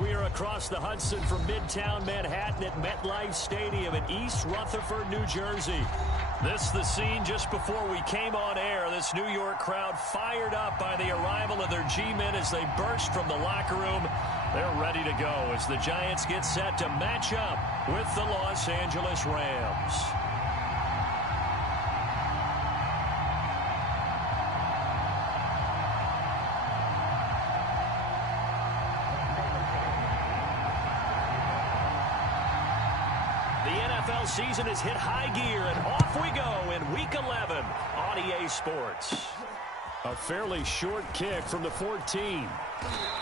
We are across the Hudson from Midtown Manhattan at MetLife Stadium in East Rutherford, New Jersey. This the scene just before we came on air. This New York crowd fired up by the arrival of their G-men as they burst from the locker room. They're ready to go as the Giants get set to match up with the Los Angeles Rams. Season has hit high gear, and off we go in Week 11 on EA Sports. A fairly short kick from the 14.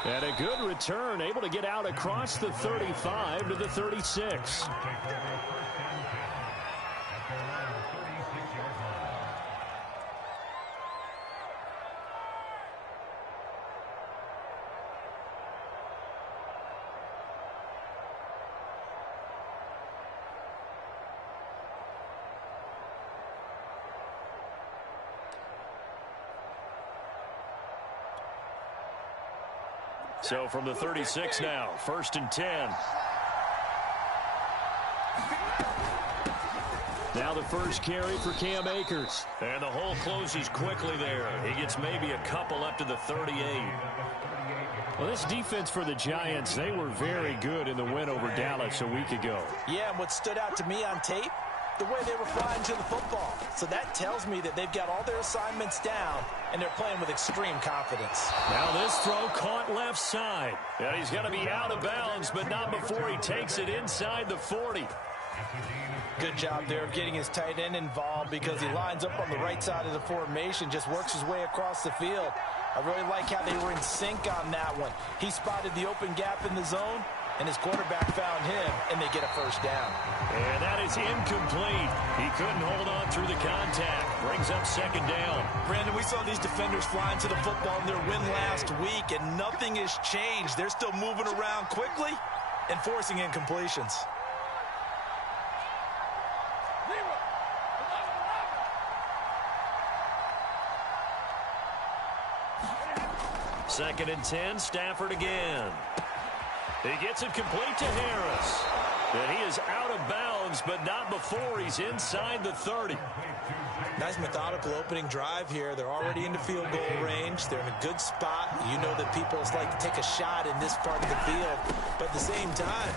And a good return, able to get out across the 35 to the 36. So from the 36 now, 1st and 10. Now the first carry for Cam Akers. And the hole closes quickly there. He gets maybe a couple up to the 38. Well, this defense for the Giants, they were very good in the win over Dallas a week ago. Yeah, and what stood out to me on tape, the way they were flying to the football. So that tells me that they've got all their assignments down, and they're playing with extreme confidence. Now this throw caught left side. And he's going to be out of bounds, but not before he takes it inside the 40. Good job there of getting his tight end involved because he lines up on the right side of the formation, just works his way across the field. I really like how they were in sync on that one. He spotted the open gap in the zone, and his quarterback found him, and they get a first down. And that is incomplete. He couldn't hold on through the contact. Brings up 2nd down. Brandon, we saw these defenders flying to the football in their win last week, and nothing has changed. They're still moving around quickly and forcing incompletions. 2nd and 10, Stafford again. He gets it complete to Harris. And he is out of bounds, but not before he's inside the 30. Nice methodical opening drive here. They're already into field goal range. They're in a good spot. You know that people like to take a shot in this part of the field. But at the same time,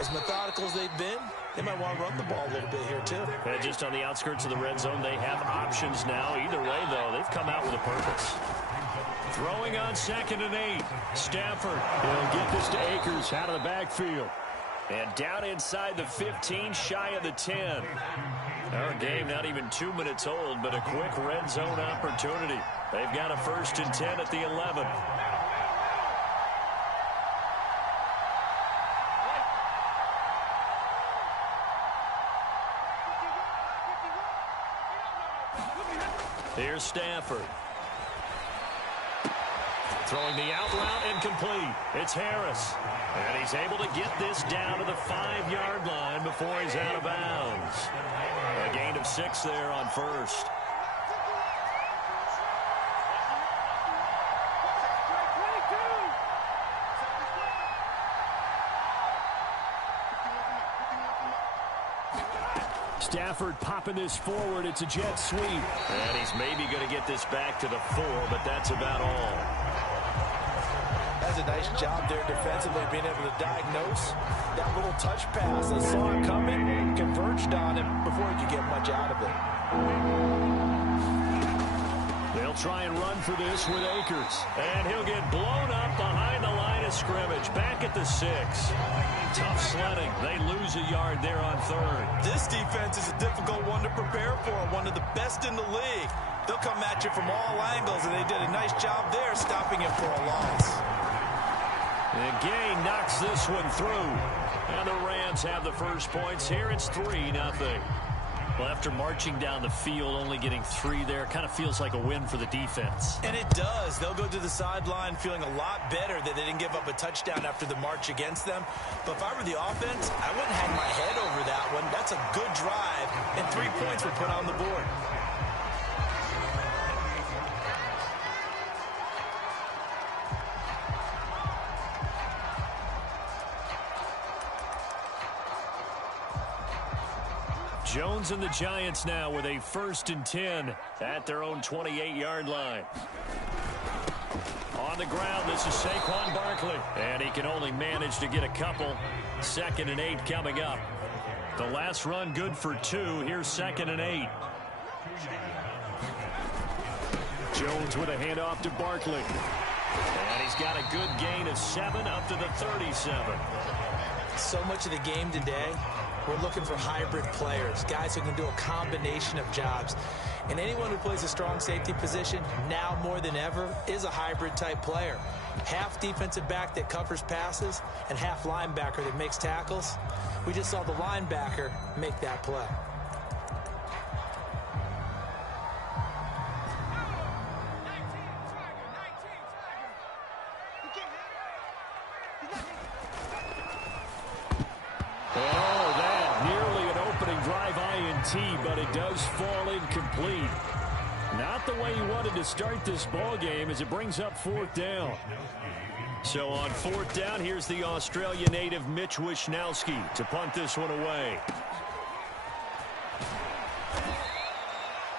as methodical as they've been, they might want to run the ball a little bit here too. And just on the outskirts of the red zone, they have options now. Either way, though, they've come out with a purpose. Throwing on 2nd and 8. Stafford. He'll get this to Akers out of the backfield. And down inside the 15, shy of the 10. Our game not even 2 minutes old, but a quick red zone opportunity. They've got a 1st and 10 at the 11. Here's Stafford. Throwing the out route incomplete. It's Harris. And he's able to get this down to the 5-yard line before he's out of bounds. A gain of 6 there on 1st. Stafford popping this forward. It's a jet sweep. And he's maybe going to get this back to the 4, but that's about all. That's a nice job there defensively, being able to diagnose that little touch pass. They saw it coming, converged on him before he could get much out of it. They'll try and run for this with Akers. And he'll get blown up behind the line of scrimmage. Back at the 6. Tough sledding. They lose a yard there on 3rd. This defense is a difficult one to prepare for. One of the best in the league. They'll come at you from all angles, and they did a nice job there stopping him for a loss. And Gay knocks this one through. And the Rams have the first points here. It's 3-0. Well, after marching down the field, only getting 3 there, kind of feels like a win for the defense. And it does. They'll go to the sideline feeling a lot better that they didn't give up a touchdown after the march against them. But if I were the offense, I wouldn't hang my head over that one. That's a good drive, and 3 points were put on the board. Jones and the Giants now with a 1st and 10 at their own 28-yard line. On the ground, this is Saquon Barkley. And he can only manage to get a couple. 2nd and 8 coming up. The last run good for 2. Here's 2nd and 8. Jones with a handoff to Barkley. And he's got a good gain of 7 up to the 37. So much of the game today, we're looking for hybrid players, guys who can do a combination of jobs. And anyone who plays a strong safety position, now more than ever, is a hybrid-type player. Half defensive back that covers passes and half linebacker that makes tackles. We just saw the linebacker make that play. But it does fall incomplete. Not the way he wanted to start this ball game as it brings up 4th down. So on 4th down, here's the Australia native Mitch Wishnowsky to punt this one away.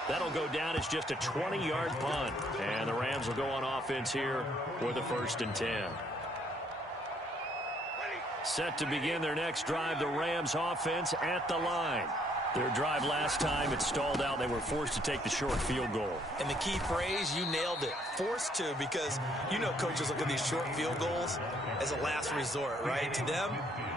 That'll go down as just a 20-yard punt. And the Rams will go on offense here with a 1st and 10. Set to begin their next drive, the Rams offense at the line. Their drive last time, it stalled out. They were forced to take the short field goal. And the key phrase, you nailed it. Forced to, because you know coaches look at these short field goals as a last resort, right? To them,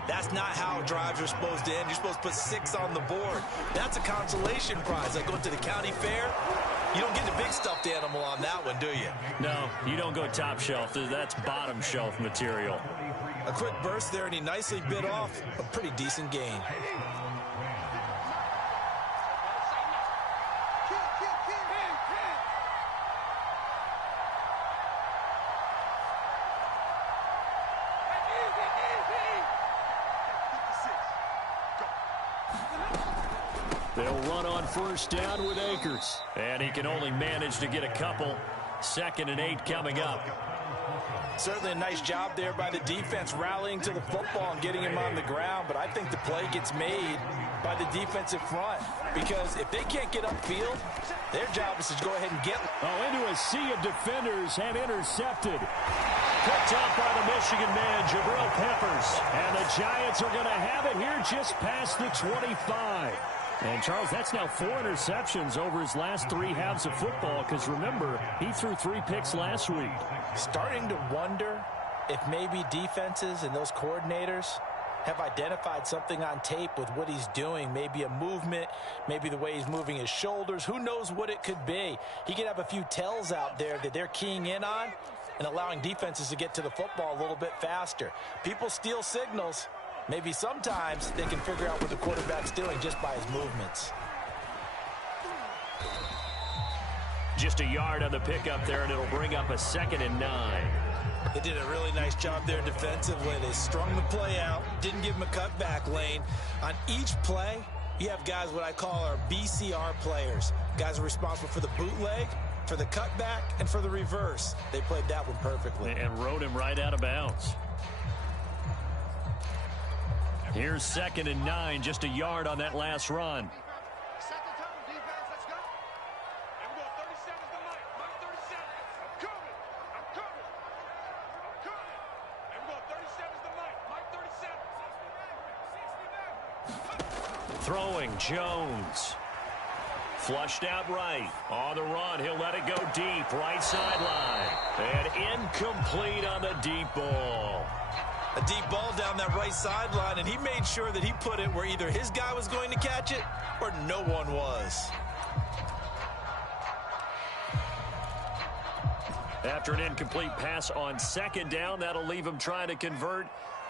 that's not how drives are supposed to end. You're supposed to put 6 on the board. That's a consolation prize. Like going to the county fair, you don't get the big stuffed animal on that one, do you? No, you don't go top shelf. That's bottom shelf material. A quick burst there, and he nicely bit off a pretty decent gain. They'll run on 1st down with Akers. And he can only manage to get a couple. 2nd and 8 coming up. Certainly a nice job there by the defense rallying to the football and getting him on the ground. But I think the play gets made by the defensive front. Because if they can't get upfield, their job is to go ahead and get them. Oh, into a sea of defenders and intercepted. Picked up by the Michigan man, Jabril Peppers. And the Giants are going to have it here just past the 25. And, Charles, that's now 4 interceptions over his last 3 halves of football because, remember, he threw 3 picks last week. Starting to wonder if maybe defenses and those coordinators have identified something on tape with what he's doing. Maybe a movement, maybe the way he's moving his shoulders. Who knows what it could be? He could have a few tells out there that they're keying in on and allowing defenses to get to the football a little bit faster. People steal signals. Maybe sometimes they can figure out what the quarterback's doing just by his movements. Just a yard on the pickup there, and it'll bring up a 2nd and 9. They did a really nice job there defensively. They strung the play out, didn't give him a cutback lane. On each play, you have guys what I call our BCR players. Guys are responsible for the bootleg, for the cutback, and for the reverse. They played that one perfectly. And rode him right out of bounds. Here's 2nd and 9, just a yard on that last run. Throwing, Jones. Flushed out right. On the run, he'll let it go deep. Right sideline. And incomplete on the deep ball. A deep ball down that right sideline, and he made sure that he put it where either his guy was going to catch it or no one was. After an incomplete pass on 2nd down, that'll leave him trying to convert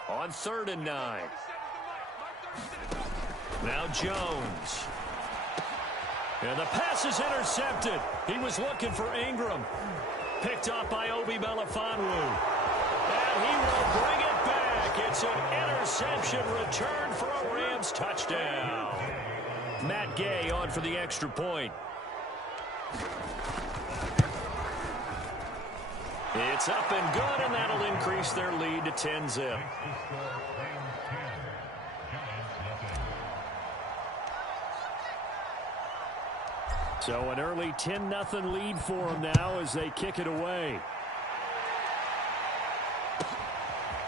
on 3rd and 9. Now Jones. And the pass is intercepted. He was looking for Ingram. Picked up by Obi Melifonwu. And he will bring it back. It's an interception return for a Rams touchdown. Matt Gay on for the extra point. It's up and good, and that'll increase their lead to 10-zip. So an early 10-0 lead for them now as they kick it away.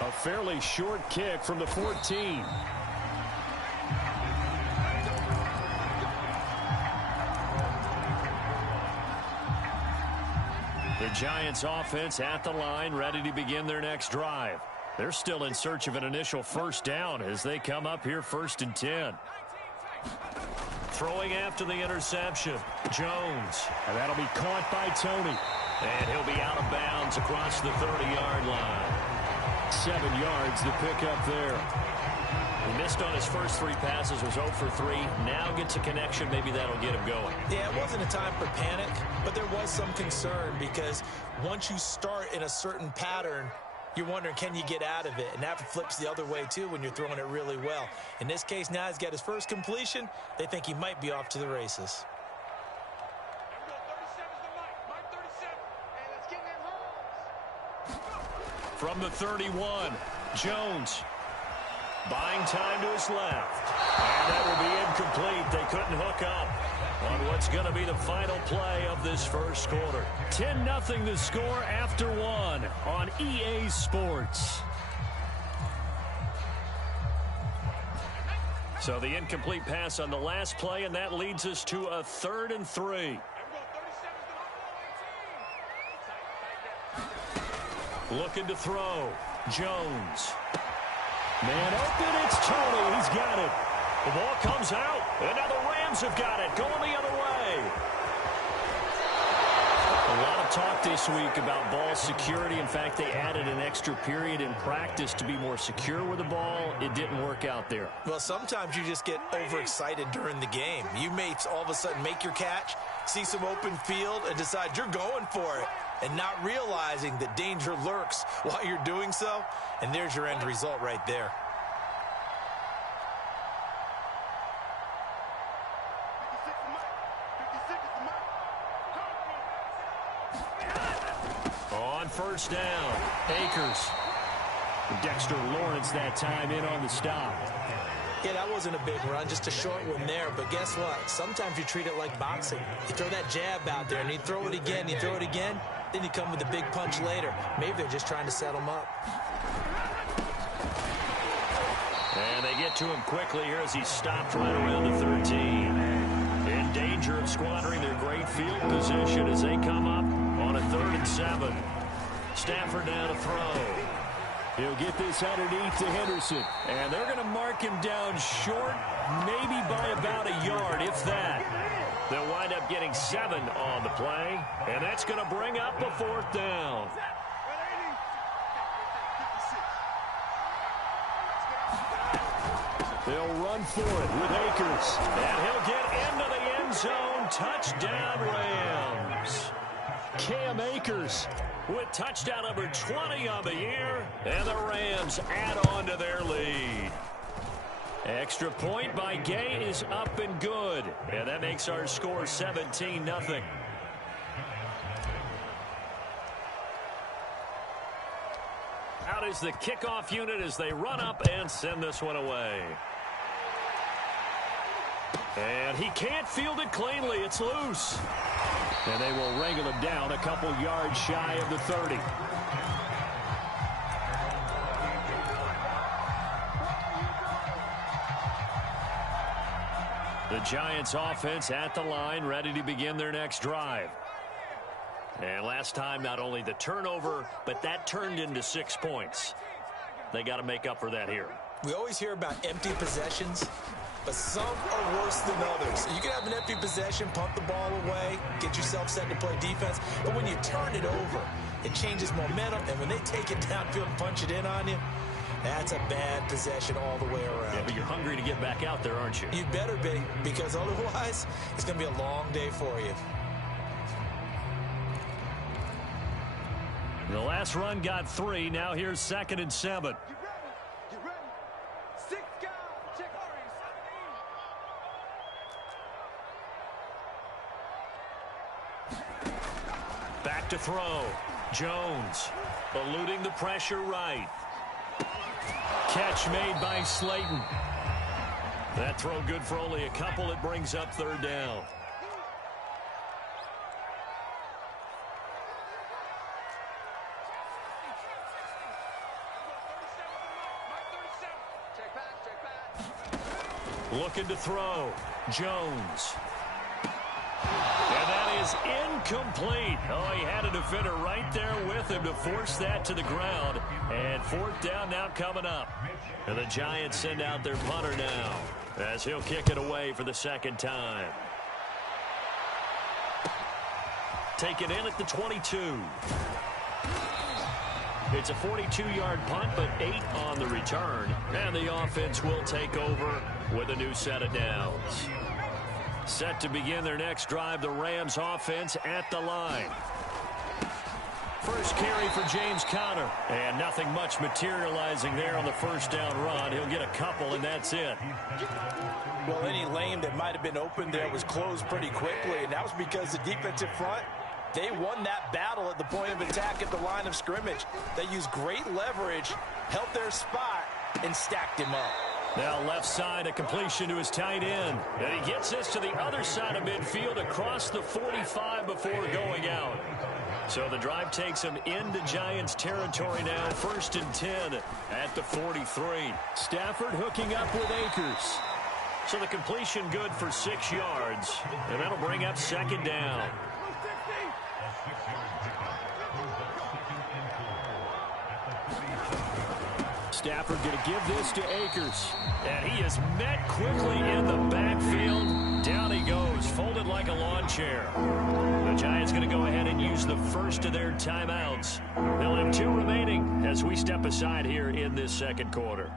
A fairly short kick from the 14. The Giants offense at the line, ready to begin their next drive. They're still in search of an initial first down as they come up here 1st and 10. Throwing after the interception, Jones. And that'll be caught by Tony. And he'll be out of bounds across the 30-yard line. 7 yards to pick up there. He missed on his first 3 passes, was 0 for 3. Now gets a connection. Maybe that'll get him going. Yeah, it wasn't a time for panic, but there was some concern because once you start in a certain pattern, you're wondering, can you get out of it? And that flips the other way, too, when you're throwing it really well. In this case, now he's got his first completion. They think he might be off to the races. From the 31, Jones. Buying time to his left. And that will be incomplete. They couldn't hook up on what's going to be the final play of this first quarter. 10-0 the score after 1 on EA Sports. So the incomplete pass on the last play, and that leads us to a 3rd and 3. Looking to throw. Jones. Man open, it's Tony. He's got it. The ball comes out, and now the Rams have got it. Going the other way. A lot of talk this week about ball security. In fact, they added an extra period in practice to be more secure with the ball. It didn't work out there. Well, sometimes you just get overexcited during the game. You may all of a sudden make your catch, see some open field, and decide you're going for it, and not realizing that danger lurks while you're doing so. And there's your end result right there. On first down, Akers. Dexter Lawrence that time in on the stop. Yeah, that wasn't a big run, just a short one there. But guess what? Sometimes you treat it like boxing. You throw that jab out there, and you throw it again, you throw it again, then you come with a big punch later. Maybe they're just trying to set him up. And they get to him quickly here as he stopped right around the 13. In danger of squandering their great field position as they come up on a 3rd and 7. Stafford now to throw. He'll get this underneath to Henderson. And they're going to mark him down short, maybe by about a yard, if that. They'll wind up getting 7 on the play. And that's going to bring up a 4th down. They'll run for it with Akers. And he'll get into the end zone. Touchdown, Rams. Cam Akers with touchdown number 20 on the year. And the Rams add on to their lead. Extra point by Gay is up and good. And that makes our score 17-0. Out is the kickoff unit as they run up and send this one away. And he can't field it cleanly. It's loose. And they will wrangle him down a couple yards shy of the 30. The Giants offense at the line, ready to begin their next drive. And last time, not only the turnover, but that turned into 6 points. They got to make up for that here. We always hear about empty possessions, but some are worse than others. You can have an empty possession, punt the ball away, get yourself set to play defense, but when you turn it over, it changes momentum, and when they take it downfield and punch it in on you, that's a bad possession all the way around. Yeah, but you're hungry to get back out there, aren't you? You better be, because otherwise, it's going to be a long day for you. The last run got 3. Now here's 2nd and 7. Get ready. 6 guys. Check. Back to throw. Jones eluding the pressure right. Catch made by Slayton. That throw good for only a couple. It brings up 3rd down. Looking to throw. Jones. And that is incomplete. Oh, he had a defender right there with him to force that to the ground. And 4th down now coming up. And the Giants send out their punter now as he'll kick it away for the 2nd time. Taken in at the 22. It's a 42-yard punt, but 8 on the return. And the offense will take over with a new set of downs. Set to begin their next drive, the Rams offense at the line. First carry for James Conner. And nothing much materializing there on the 1st down run. He'll get a couple, and that's it. Well, any lane that might have been open there was closed pretty quickly, and that was because the defensive front, they won that battle at the point of attack at the line of scrimmage. They used great leverage, held their spot, and stacked him up. Now left side, a completion to his tight end. And he gets this to the other side of midfield across the 45 before going out. So the drive takes him into Giants territory now. 1st and 10 at the 43. Stafford hooking up with Akers. So the completion good for 6 yards. And that'll bring up 2nd down. Stafford going to give this to Akers. And he is met quickly in the backfield. Down he goes, folded like a lawn chair. The Giants going to go ahead and use the first of their timeouts. They'll have 2 remaining as we step aside here in this 2nd quarter.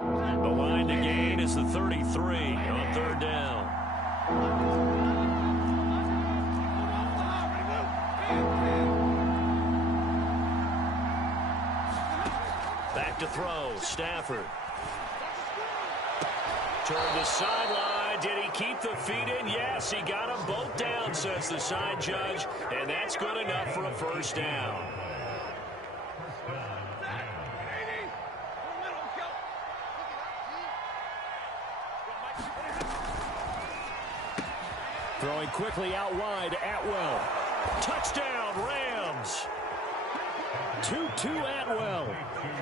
The line to gain is the 33 on 3rd down. Back to throw, Stafford. Toward the sideline. Did he keep the feet in? Yes, he got them both down, says the side judge. And that's good enough for a 1st down. Throwing quickly out wide, Atwell. Touchdown, Rams. Tutu Atwell,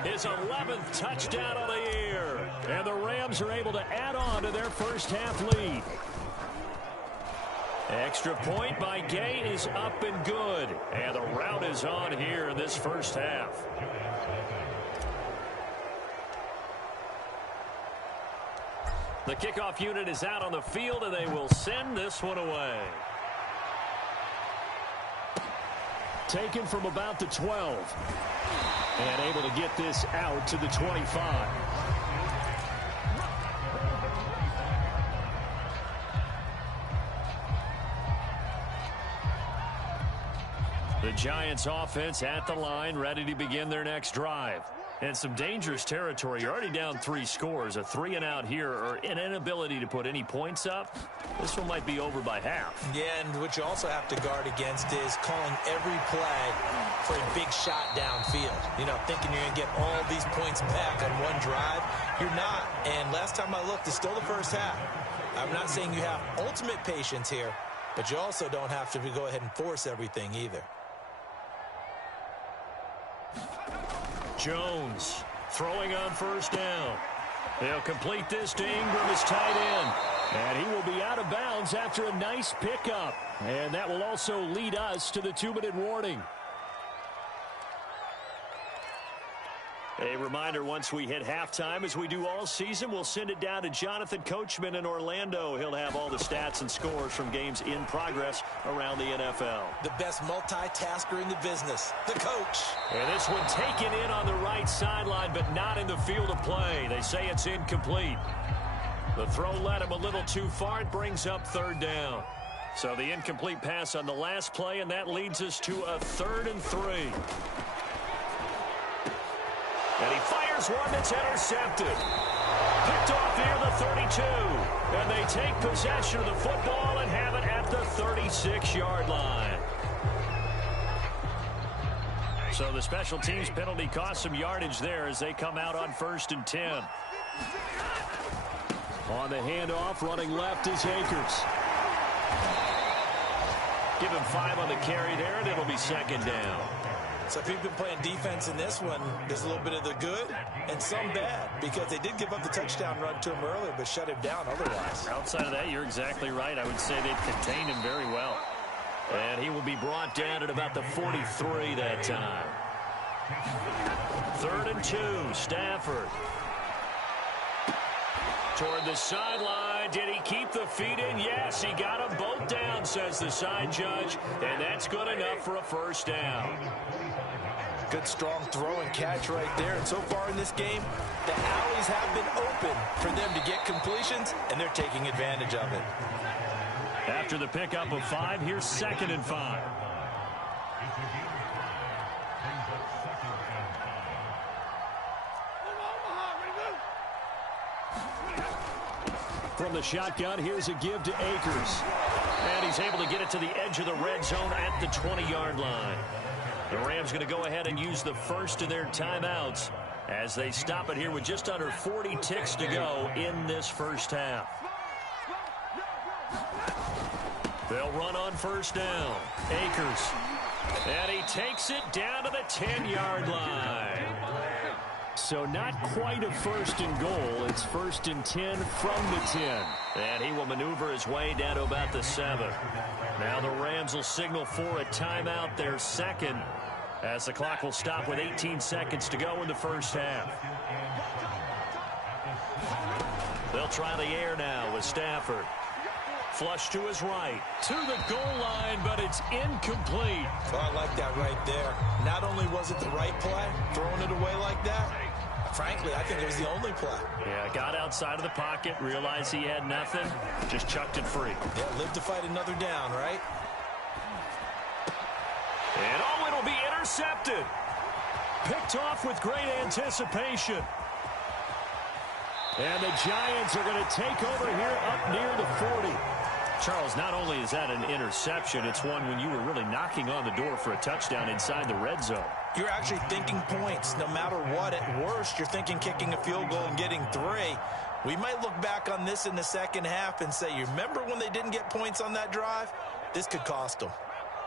his 11th touchdown of the year. And the Rams are able to add on to their 1st half lead. Extra point by Gay is up and good. And the rout is on here in this 1st half. The kickoff unit is out on the field, and they will send this one away. Taken from about the 12. And able to get this out to the 25. The Giants offense at the line, ready to begin their next drive. And some dangerous territory. You're already down 3 scores. A 3 and out here, or an inability to put any points up. This one might be over by half. Yeah, and what you also have to guard against is calling every play for a big shot downfield. You know, thinking you're going to get all these points back on one drive. You're not. And last time I looked, it's still the 1st half. I'm not saying you have ultimate patience here, but you also don't have to go ahead and force everything either. Jones throwing on 1st down. They'll complete this to Ingram as tight end. And he will be out of bounds after a nice pickup. And that will also lead us to the 2-minute warning. A reminder, once we hit halftime, as we do all season, we'll send it down to Jonathan Coachman in Orlando. He'll have all the stats and scores from games in progress around the NFL. The best multitasker in the business, the coach. And this one taken in on the right sideline, but not in the field of play. They say it's incomplete. The throw led him a little too far. It brings up 3rd down. So the incomplete pass on the last play, and that leads us to a 3rd and 3. And he fires one that's intercepted. Picked off near the 32. And they take possession of the football and have it at the 36-yard line. So the special teams penalty cost some yardage there as they come out on 1st and 10. On the handoff, running left is Akers. Give him 5 on the carry there, and it'll be 2nd down. So if you've been playing defense in this one, there's a little bit of the good and some bad, because they did give up the touchdown run to him earlier, but shut him down otherwise. Outside of that, you're exactly right. I would say they've contained him very well. And he will be brought down at about the 43 that time. 3rd and 2, Stafford. Toward the sideline. Did he keep the feet in? Yes, he got them both down, says the side judge. And that's good enough for a first down. Good, strong throw and catch right there. And so far in this game, the alleys have been open for them to get completions, and they're taking advantage of it. After the pickup of 5, here's 2nd and 5. From the shotgun, here's a give to Akers. And he's able to get it to the edge of the red zone at the 20-yard line. The Rams going to go ahead and use the first of their timeouts as they stop it here with just under 40 ticks to go in this first half. They'll run on first down. Akers. And he takes it down to the 10-yard line. So not quite a 1st and goal. It's 1st and 10 from the 10. And he will maneuver his way down to about the 7. Now the Rams will signal for a timeout, their second, as the clock will stop with 18 seconds to go in the first half. They'll try the air now with Stafford. Flush to his right, to the goal line, but it's incomplete. Oh, I like that right there. Not only was it the right play, throwing it away like that, frankly, I think it was the only play. Yeah, got outside of the pocket, realized he had nothing, just chucked it free. Yeah, live to fight another down, right? And oh, it'll be intercepted. Picked off with great anticipation. And the Giants are going to take over here up near the 40. Charles, not only is that an interception, it's one when you were really knocking on the door for a touchdown inside the red zone. You're actually thinking points. No matter what, at worst, you're thinking kicking a field goal and getting 3. We might look back on this in the second half and say, you remember when they didn't get points on that drive? This could cost them.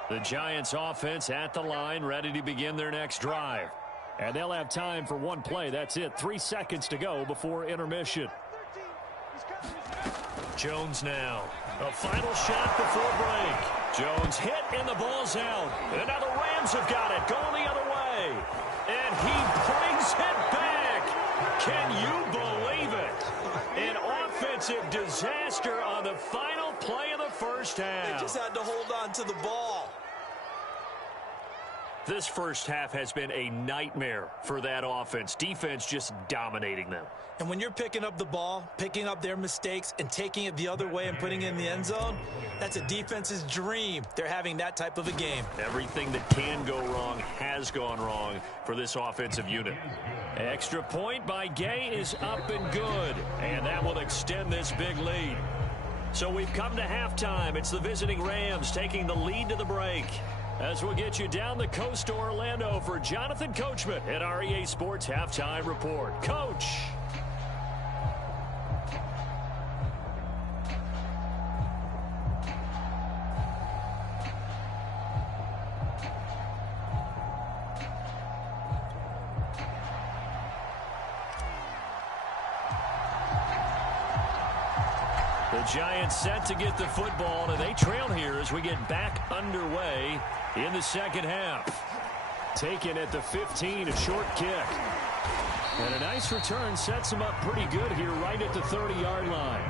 The Giants offense at the line, ready to begin their next drive. And they'll have time for one play. That's it. 3 seconds to go before intermission. Jones now. A final shot before break. Jones hit and the ball's out. And now the Rams have got it. Going the other way. And he brings it back. Can you believe it? An offensive disaster on the final play of the first half. They just had to hold on to the ball. This first half has been a nightmare for that offense. Defense just dominating them. And when you're picking up the ball, picking up their mistakes, and taking it the other way and putting it in the end zone, that's a defense's dream. They're having that type of a game. Everything that can go wrong has gone wrong for this offensive unit. Extra point by Gay is up and good. And that will extend this big lead. So we've come to halftime. It's the visiting Rams taking the lead to the break. As we'll get you down the coast to Orlando for Jonathan Coachman at our EA Sports Halftime Report. Coach. The Giants set to get the football, and they trail here as we get back underway in the second half. Taken at the 15, a short kick. And a nice return sets them up pretty good here right at the 30-yard line.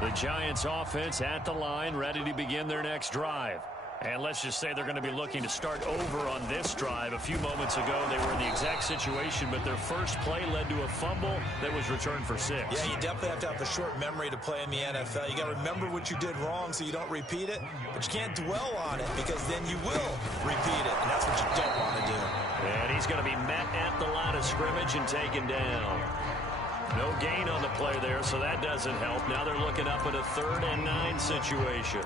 The Giants offense at the line, ready to begin their next drive. And let's just say they're going to be looking to start over on this drive. A few moments ago, they were in the exact situation, but their first play led to a fumble that was returned for 6. Yeah, you definitely have to have a short memory to play in the NFL. You got to remember what you did wrong so you don't repeat it, but you can't dwell on it because then you will repeat it, and that's what you don't want to do. And he's going to be met at the line of scrimmage and taken down. No gain on the play there, so that doesn't help. Now they're looking up at a 3rd and 9 situation.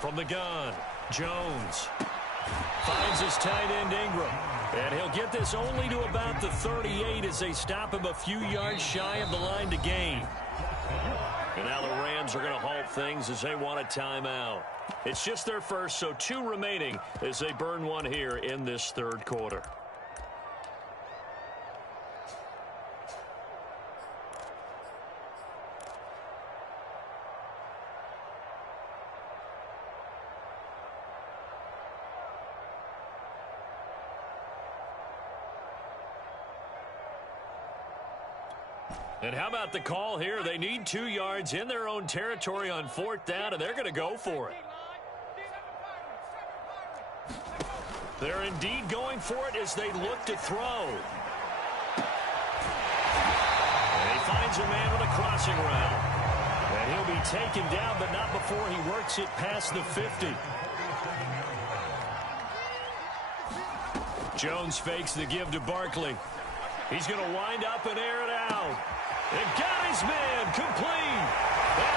From the gun, Jones finds his tight end Ingram. And he'll get this only to about the 38 as they stop him a few yards shy of the line to gain. And now the Rams are going to halt things as they want a timeout. It's just their first, so 2 remaining as they burn one here in this third quarter. And how about the call here? They need 2 yards in their own territory on 4th down, and they're going to go for it. They're indeed going for it as they look to throw. And he finds a man with a crossing route. And he'll be taken down, but not before he works it past the 50. Jones fakes the give to Barkley. He's going to wind up and air it out. And got his man complete. And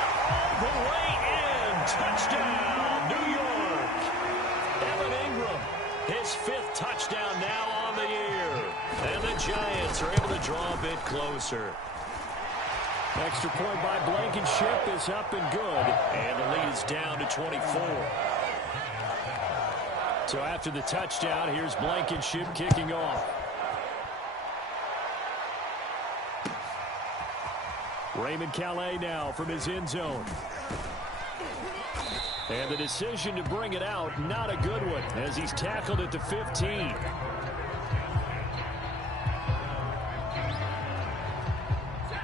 all the way in. Touchdown, New York. Evan Ingram, his 5th touchdown now on the year. And the Giants are able to draw a bit closer. Extra point by Blankenship is up and good. And the lead is down to 24. So after the touchdown, here's Blankenship kicking off. Raymond Calais now from his end zone. And the decision to bring it out, not a good one, as he's tackled at the 15.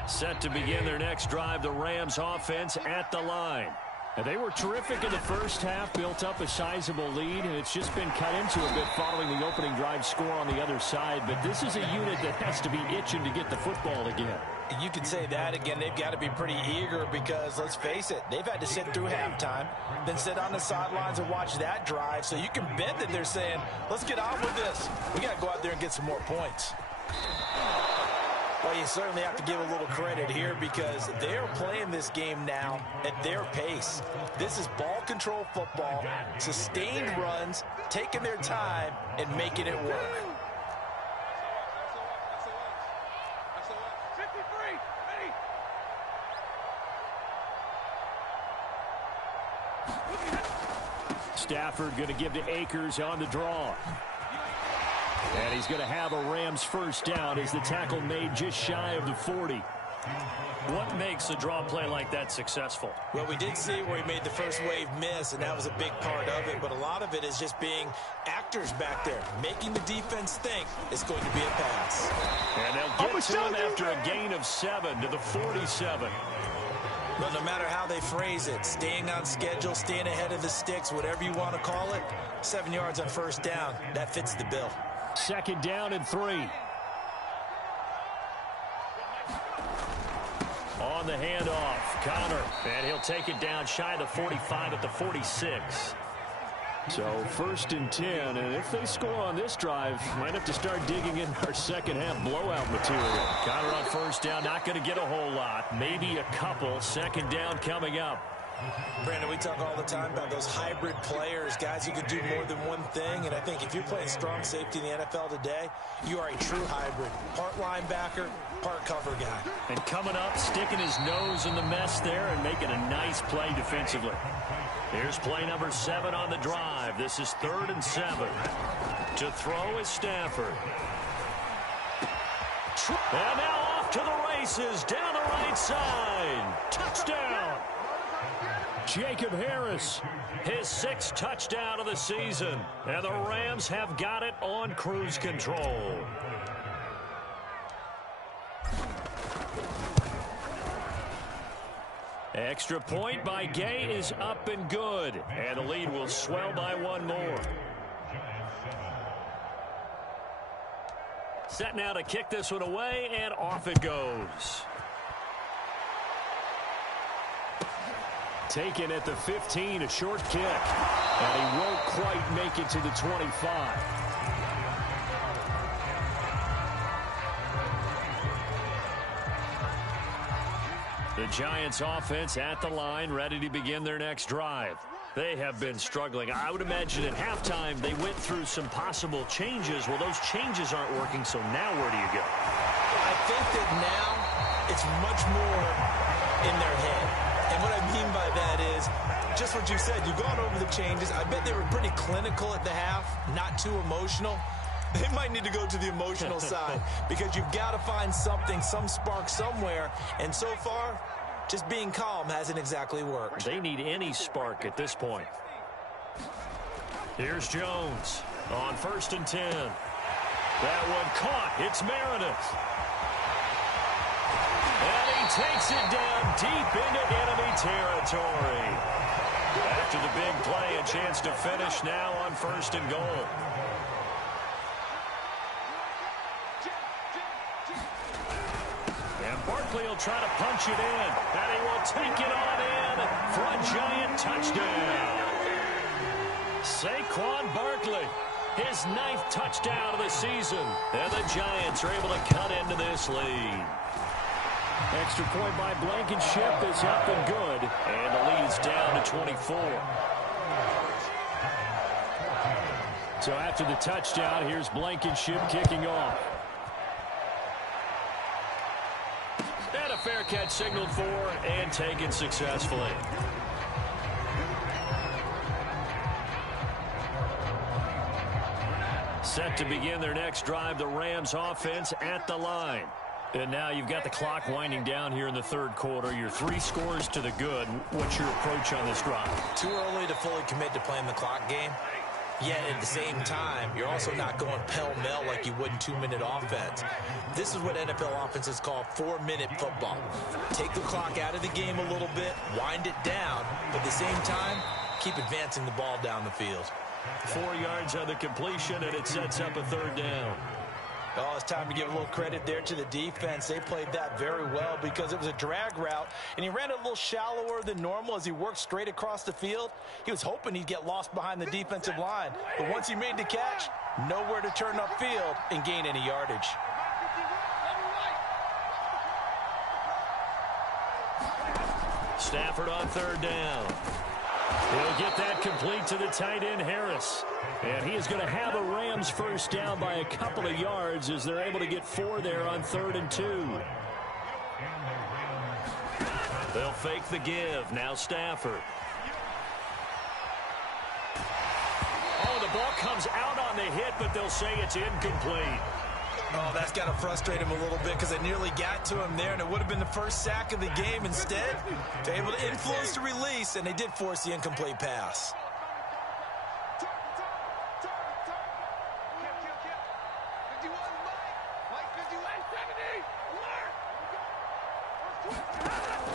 Set to begin their next drive, the Rams offense at the line. And they were terrific in the first half, built up a sizable lead, and it's just been cut into a bit following the opening drive score on the other side. But this is a unit that has to be itching to get the football again. You can say that again. They've got to be pretty eager because, let's face it, they've had to sit through halftime, then sit on the sidelines and watch that drive. So you can bet that they're saying, let's get on with this. We got to go out there and get some more points. Well, you certainly have to give a little credit here because they're playing this game now at their pace. This is ball control football, sustained runs, taking their time, and making it work. Stafford going to give to Akers on the draw. And he's going to have a Rams first down as the tackle made just shy of the 40. What makes a draw play like that successful? Well, we did see where he made the first wave miss, and that was a big part of it. But a lot of it is just being actors back there, making the defense think it's going to be a pass. And they'll get to him after a gain of 7 to the 47. But no matter how they phrase it, staying on schedule, staying ahead of the sticks, whatever you want to call it, 7 yards on first down, that fits the bill. 2nd down and 3. On the handoff, Connor, and he'll take it down shy of the 45 at the 46. So 1st and 10, and if they score on this drive, might have to start digging in our second half blowout material. Connor on first down, not going to get a whole lot, maybe a couple. 2nd down coming up. Brandon, we talk all the time about those hybrid players, guys who can do more than one thing, and I think if you're playing strong safety in the NFL today, you are a true hybrid. Part linebacker, part cover guy. And coming up, sticking his nose in the mess there and making a nice play defensively. Here's play number 7 on the drive. This is 3rd and 7. To throw is Stafford. And now off to the races, down the right side. Touchdown. Jacob Harris, his 6th touchdown of the season. And the Rams have got it on cruise control. Extra point by Gay is up and good. And the lead will swell by 1 more. Set now to kick this one away, and off it goes. Taken at the 15, a short kick. And he won't quite make it to the 25. The Giants offense at the line, ready to begin their next drive. They have been struggling. I would imagine at halftime they went through some possible changes. Well, those changes aren't working, so now where do you go? I think that now it's much more in their head. And what I mean by that is just what you said. You've gone over the changes. I bet they were pretty clinical at the half, not too emotional. They might need to go to the emotional side because you've got to find something, some spark somewhere. And so far, just being calm hasn't exactly worked. They need any spark at this point. Here's Jones on 1st and 10. That one caught. It's Meredith. And he takes it down deep into enemy territory. After the big play, a chance to finish now on 1st and goal. And Barkley will try to punch it in. And he will take it on in for a Giant touchdown. Saquon Barkley, his 9th touchdown of the season. And the Giants are able to cut into this lead. Extra point by Blankenship is up and good. And the lead is down to 24. So after the touchdown, here's Blankenship kicking off. And a fair catch signaled for and taken successfully. Set to begin their next drive, the Rams offense at the line. And now you've got the clock winding down here in the 3rd quarter. You're 3 scores to the good. What's your approach on this drive? Too early to fully commit to playing the clock game. Yet at the same time, you're also not going pell-mell like you would in 2-minute offense. This is what NFL offenses call 4-minute football. Take the clock out of the game a little bit, wind it down, but at the same time, keep advancing the ball down the field. 4 yards on the completion, and it sets up a 3rd down. Oh, it's time to give a little credit there to the defense. They played that very well because it was a drag route, and he ran it a little shallower than normal as he worked straight across the field. He was hoping he'd get lost behind the defensive line, but once he made the catch, nowhere to turn upfield and gain any yardage. Stafford on 3rd down. He'll get that complete to the tight end, Harris. And he is going to have a Rams first down by a couple of yards as they're able to get 4 there on 3rd and 2. They'll fake the give. Now Stafford. Oh, the ball comes out on the hit, but they'll say it's incomplete. Oh, that's got to frustrate him a little bit because they nearly got to him there, and it would have been the first sack of the game. Instead, they're able to influence the release, and they did force the incomplete pass.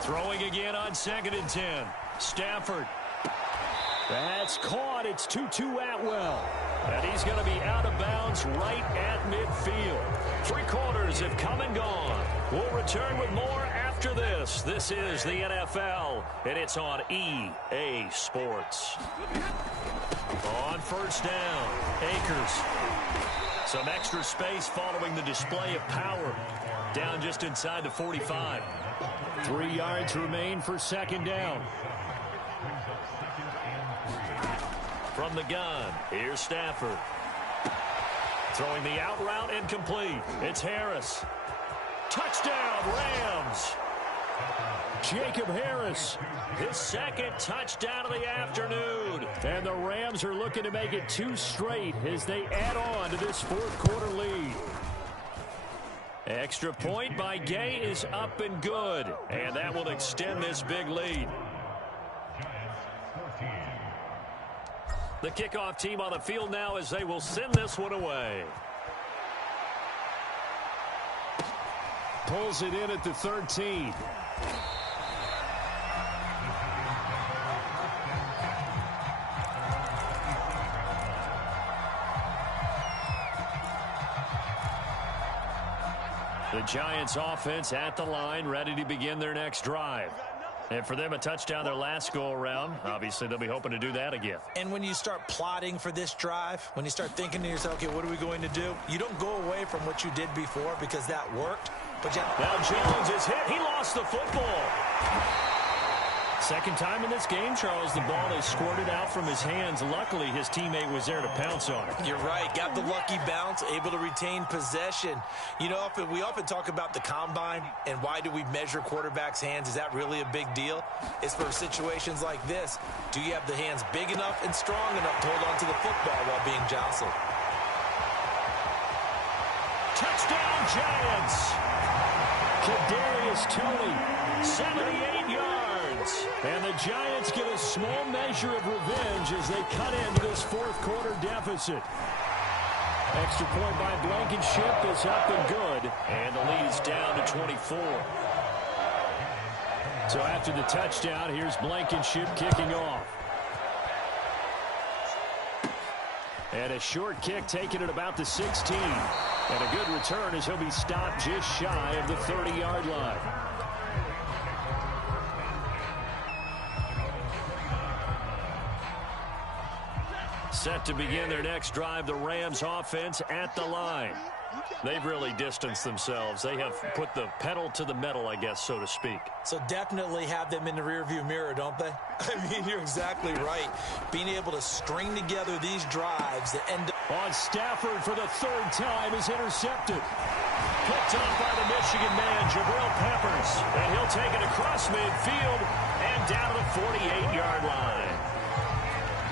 Throwing again on 2nd and 10. Stafford. That's caught. It's Tutu Atwell. And he's going to be out of bounds right at midfield. 3 quarters have come and gone. We'll return with more after this. This is the NFL, and it's on EA Sports. On 1st down, Akers. Some extra space following the display of power. Down just inside the 45. 3 yards remain for 2nd down. From the gun, here's Stafford. Throwing the out route incomplete. It's Harris. Touchdown, Rams. Jacob Harris, his 2nd touchdown of the afternoon. And the Rams are looking to make it 2 straight as they add on to this 4th quarter lead. Extra point by Gay is up and good. And that will extend this big lead. The kickoff team on the field now as they will send this one away. Pulls it in at the 13. The Giants offense at the line, ready to begin their next drive. And for them, a touchdown their last go-around. Obviously, they'll be hoping to do that again. And when you start plotting for this drive, when you start thinking to yourself, okay, what are we going to do? You don't go away from what you did before because that worked. But now Jones is hit. He lost the football. Second time in this game, Charles, the ball is squirted out from his hands. Luckily, his teammate was there to pounce on it. You're right. Got the lucky bounce, able to retain possession. You know, we often talk about the combine and why do we measure quarterbacks' hands. Is that really a big deal? It's for situations like this. Do you have the hands big enough and strong enough to hold on to the football while being jostled? Touchdown, Giants! Kadarius Toney, 78 yards. And the Giants get a small measure of revenge as they cut into this fourth quarter deficit. Extra point by Blankenship is up and good. And the lead is down to 24. So after the touchdown, here's Blankenship kicking off. And a short kick taken at about the 16. And a good return as he'll be stopped just shy of the 30-yard line. Set to begin their next drive, the Rams offense at the line. They've really distanced themselves. They have put the pedal to the metal, I guess, so to speak. So definitely have them in the rearview mirror, don't they? I mean, you're exactly right. Being able to string together these drives that end up... On Stafford for the third time is intercepted. Picked off by the Michigan man, Jabril Peppers. And he'll take it across midfield and down to the 48-yard line.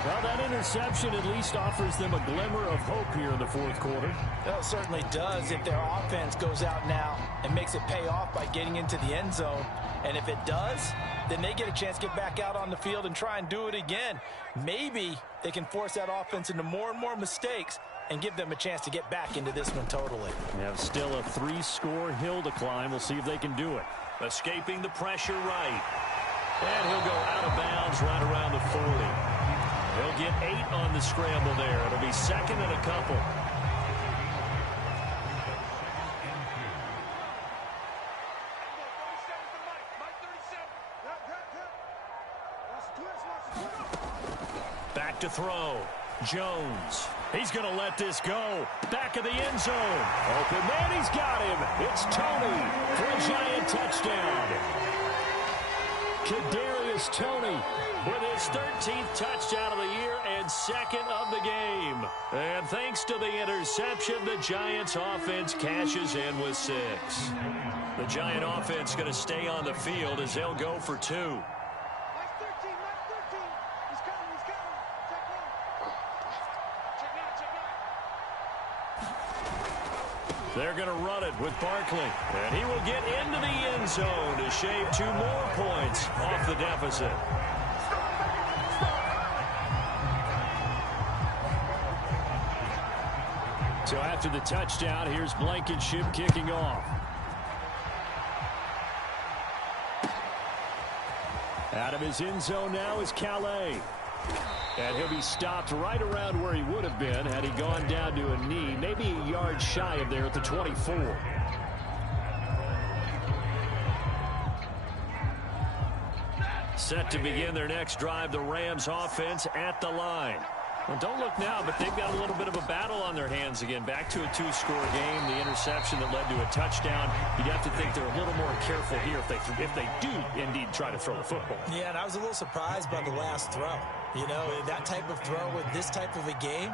Well, that interception at least offers them a glimmer of hope here in the fourth quarter. Well, it certainly does if their offense goes out now and makes it pay off by getting into the end zone. And if it does, then they get a chance to get back out on the field and try and do it again. Maybe they can force that offense into more and more mistakes and give them a chance to get back into this one totally. They have still a 3-score hill to climb. We'll see if they can do it. Escaping the pressure right. And he'll go out of bounds right around the 40. He'll get 8 on the scramble there. It'll be second and a couple. Back to throw. Jones. He's going to let this go. Back of the end zone. Open man, he's got him. It's Toney for a Giant touchdown. Kadarius Toney with his 13th touchdown of the year and second of the game. And thanks to the interception, the Giants offense cashes in with 6. The Giant offense going to stay on the field as they'll go for 2. They're going to run it with Barkley. And he will get into the end zone to shave 2 more points off the deficit. So after the touchdown, here's Blankenship kicking off. Out of his end zone now is Calais. And he'll be stopped right around where he would have been had he gone down to a knee, maybe a yard shy of there at the 24. Set to begin their next drive, the Rams offense at the line. Well, don't look now, but they've got a little bit of a battle on their hands again. Back to a 2-score game, the interception that led to a touchdown. You'd have to think they're a little more careful here if they do indeed try to throw the football. Yeah, and I was a little surprised by the last throw. You know, that type of throw with this type of a game,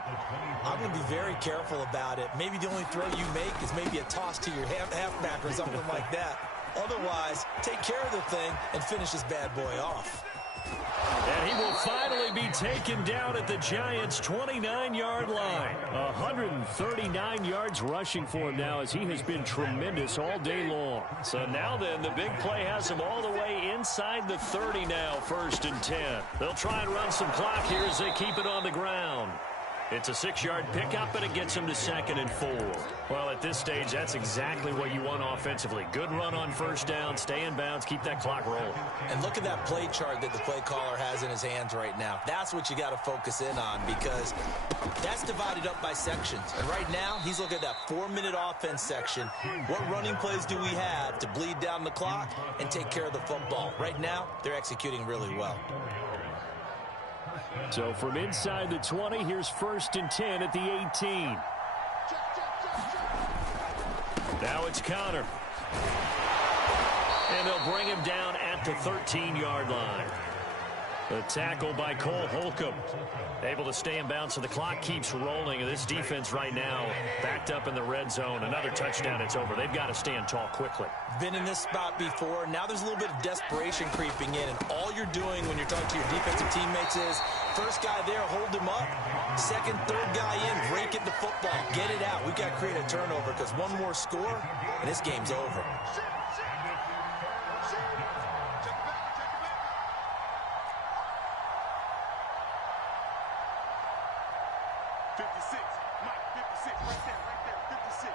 I'm going to be very careful about it. Maybe the only throw you make is maybe a toss to your halfback or something like that. Otherwise, take care of the thing and finish this bad boy off. And he will finally be taken down at the Giants' 29-yard line. 139 yards rushing for him now as he has been tremendous all day long. So now then, the big play has him all the way inside the 30 now, 1st and 10. They'll try and run some clock here as they keep it on the ground. It's a 6-yard pickup, and it gets him to 2nd and 4. Well, at this stage, that's exactly what you want offensively. Good run on 1st down, stay in bounds, keep that clock rolling. And look at that play chart that the play caller has in his hands right now. That's what you got to focus in on because that's divided up by sections. And right now, he's looking at that 4-minute offense section. What running plays do we have to bleed down the clock and take care of the football? Right now, they're executing really well. So from inside the 20, here's 1st and 10 at the 18. Now it's Connor. And they'll bring him down at the 13-yard line. The tackle by Cole Holcomb. Able to stay in bounds, so the clock keeps rolling. And this defense right now backed up in the red zone. Another touchdown, it's over. They've got to stand tall quickly. Been in this spot before. Now there's a little bit of desperation creeping in. And all you're doing when you're talking to your defensive teammates is, first guy there, hold him up. Second, third guy in, break it the football. Get it out. We've got to create a turnover because one more score, and this game's over. Right there, 56.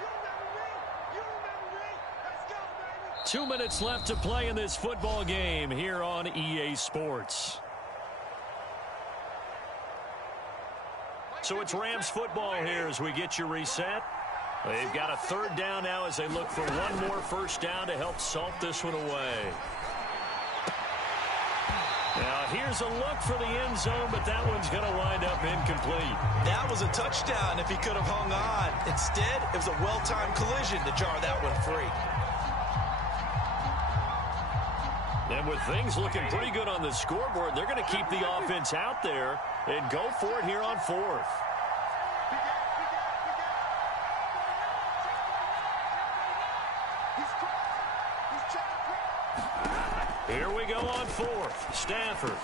You remember me? You remember me? Let's go, baby. 2 minutes left to play in this football game here on EA Sports. So it's Rams football here as we get you reset. They've got a third down now as they look for one more first down to help salt this one away. Now here's a look for the end zone, but that one's going to wind up incomplete. That was a touchdown if he could have hung on. Instead, it was a well-timed collision to jar that one free. And with things looking pretty good on the scoreboard, they're going to keep the offense out there and go for it here on fourth. Here we go on fourth. Stafford.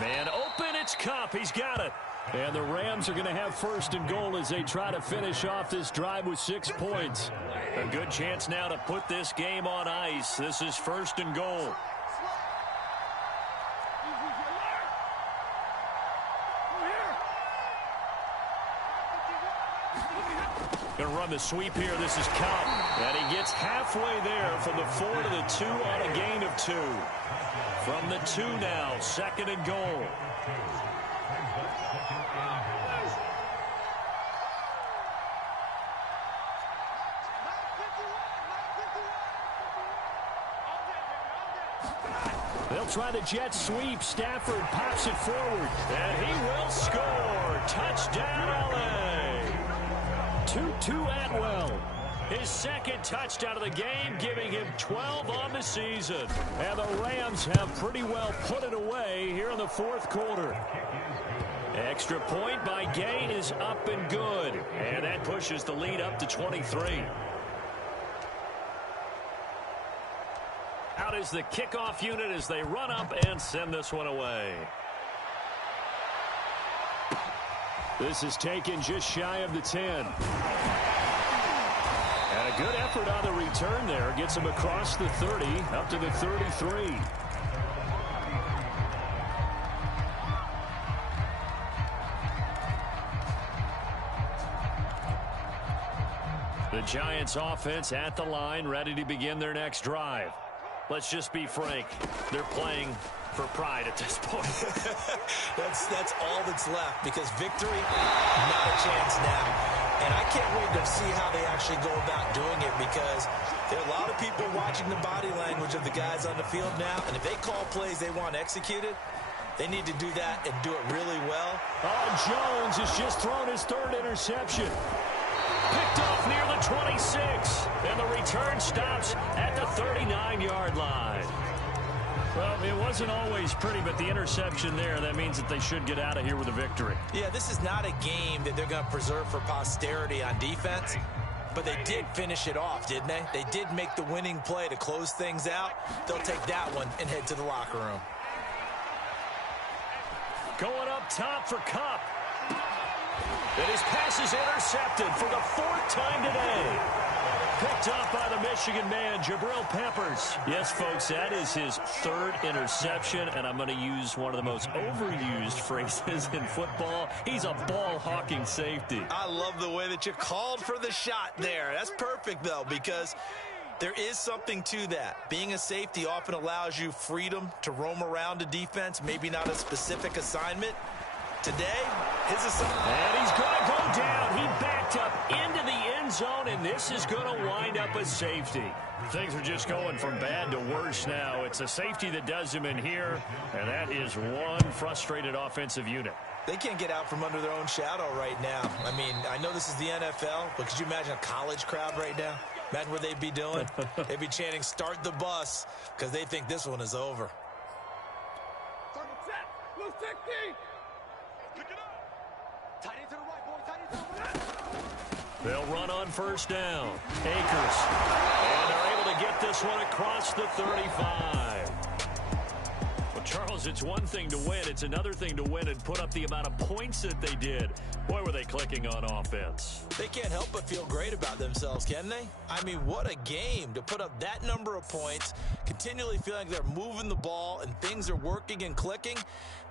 Man open, it's Kupp. He's got it. And the Rams are going to have first and goal as they try to finish off this drive with 6 points. A good chance now to put this game on ice. This is first and goal. Going to run the sweep here. This is Kupp. And he gets halfway there from the 4 to the 2 on a gain of 2. From the 2 now, second and goal. They'll try the jet sweep. Stafford pops it forward. And he will score. Touchdown, LA. 2-2 Atwell. His second touchdown of the game, giving him 12 on the season. And the Rams have pretty well put it away here in the fourth quarter. Extra point by Gay is up and good. And that pushes the lead up to 23. Out is the kickoff unit as they run up and send this one away. This is taken just shy of the 10. And a good effort on the return there. Gets him across the 30, up to the 33. The Giants offense at the line, ready to begin their next drive. Let's just be frank. They're playing for pride at this point. That's all that's left, because victory, not a chance now. And I can't wait to see how they actually go about doing it, because there are a lot of people watching the body language of the guys on the field now, and if they call plays they want executed, they need to do that and do it really well. Oh, Jones has just thrown his third interception. Picked off near the 26, and the return stops at the 39-yard line. Well, it wasn't always pretty, but the interception there, that means that they should get out of here with a victory. Yeah, this is not a game that they're going to preserve for posterity on defense, but they did finish it off, didn't they? They did make the winning play to close things out. They'll take that one and head to the locker room. Going up top for Kupp. And his pass is intercepted for the 4th time today. Picked up by the Michigan man, Jabril Peppers. Yes, folks, that is his 3rd interception, and I'm going to use one of the most overused phrases in football. He's a ball-hawking safety. I love the way that you called for the shot there. That's perfect, though, because there is something to that. Being a safety often allows you freedom to roam around a defense, maybe not a specific assignment. Today, his assignment. And he's going to go down. He backed up into the end zone, and this is going to wind up a safety. Things are just going from bad to worse now. It's a safety that does him in here, and that is one frustrated offensive unit. They can't get out from under their own shadow right now. I mean, I know this is the NFL, but could you imagine a college crowd right now? Imagine what they'd be doing. They'd be chanting, "Start the bus," because they think this one is over. They'll run on first down. Akers. And they're able to get this one across the 35. Well, Charles, it's one thing to win. It's another thing to win and put up the amount of points that they did. Boy, were they clicking on offense. They can't help but feel great about themselves, can they? I mean, what a game to put up that number of points, continually feeling like they're moving the ball and things are working and clicking.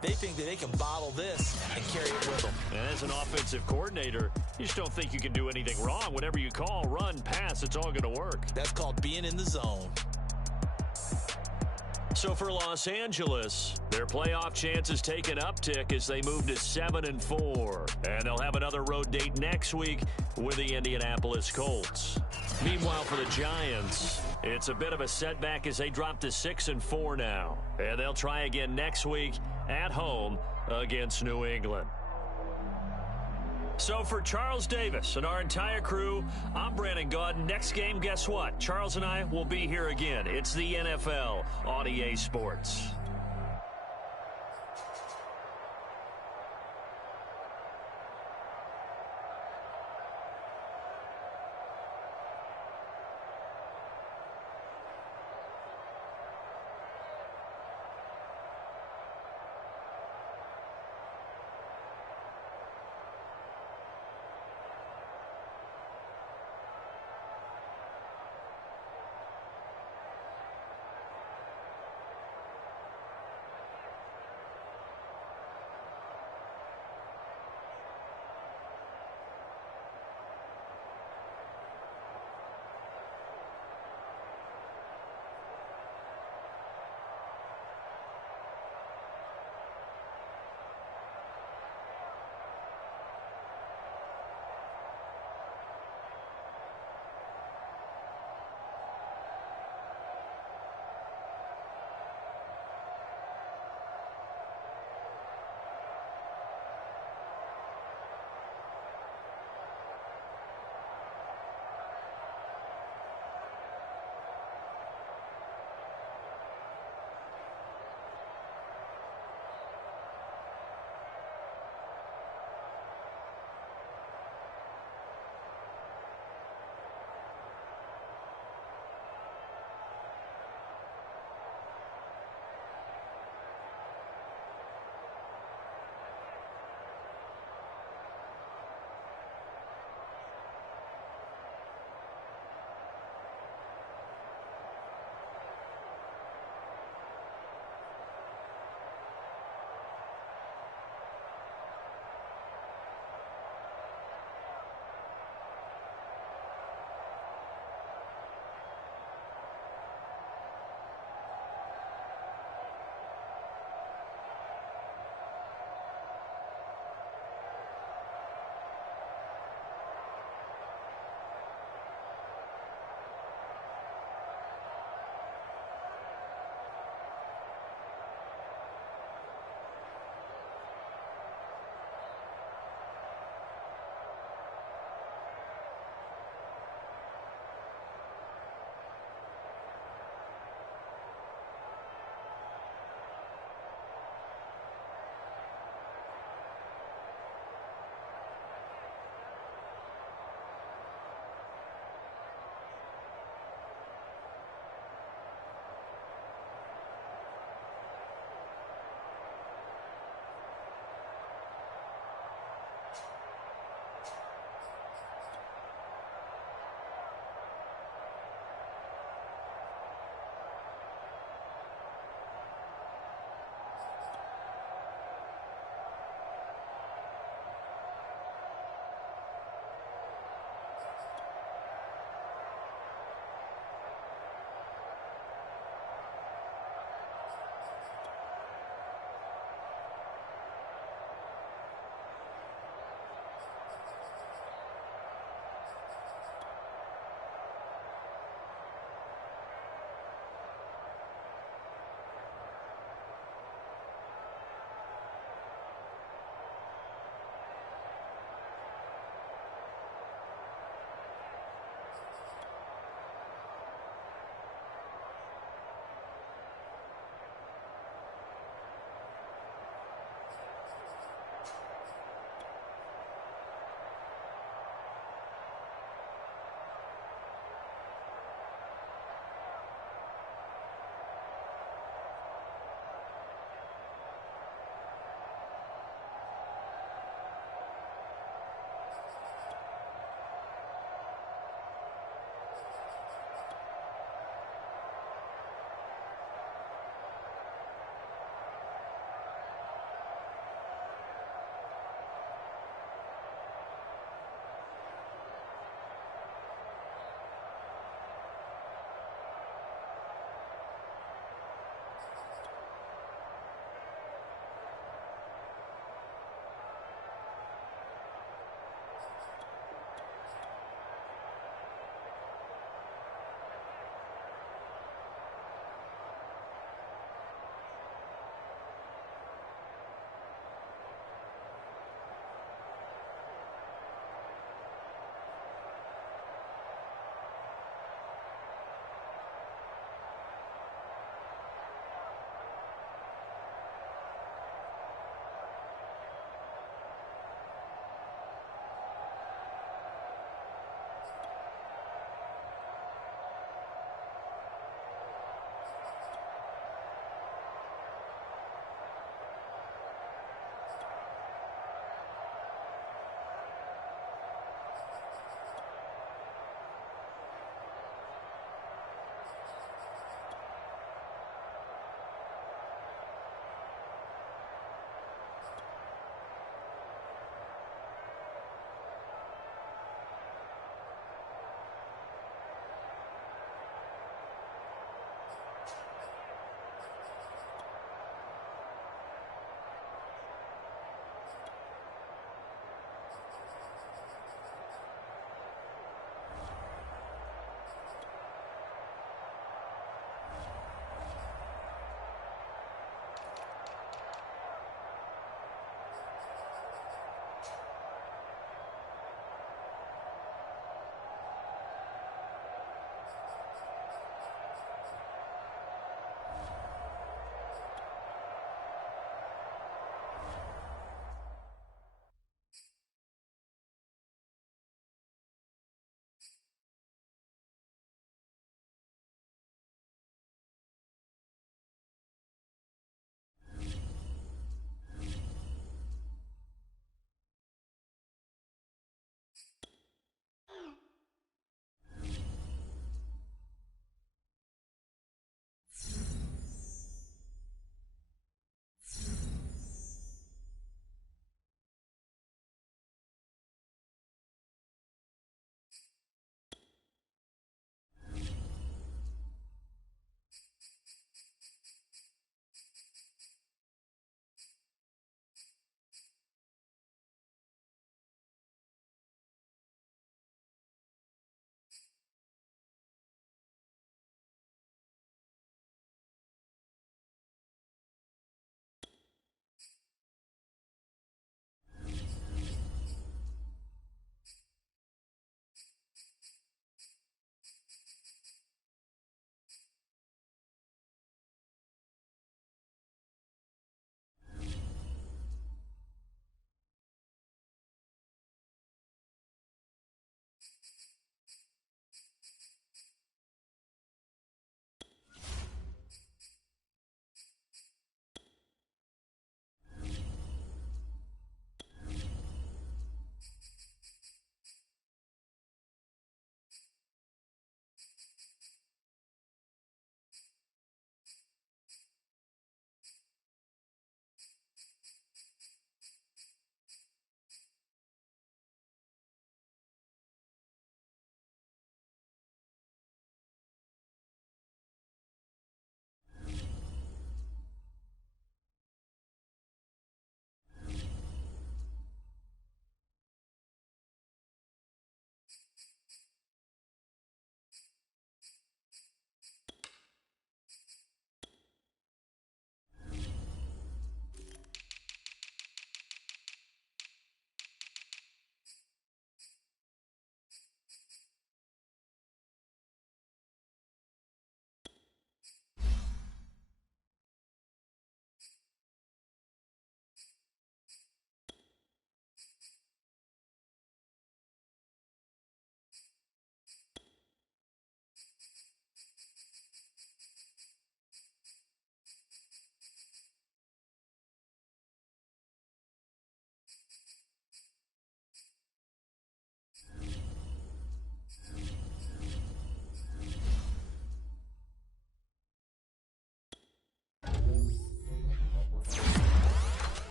They think that they can bottle this and carry it with them. And as an offensive coordinator, you just don't think you can do anything wrong. Whatever you call, run, pass, it's all going to work. That's called being in the zone. So for Los Angeles, their playoff chances take an uptick as they move to 7-4. And they'll have another road date next week with the Indianapolis Colts. Meanwhile, for the Giants, it's a bit of a setback as they drop to 6-4 now. And they'll try again next week at home against New England. So for Charles Davis and our entire crew, I'm Brandon Gaudin. Next game, guess what? Charles and I will be here again. It's the NFL on EA Sports.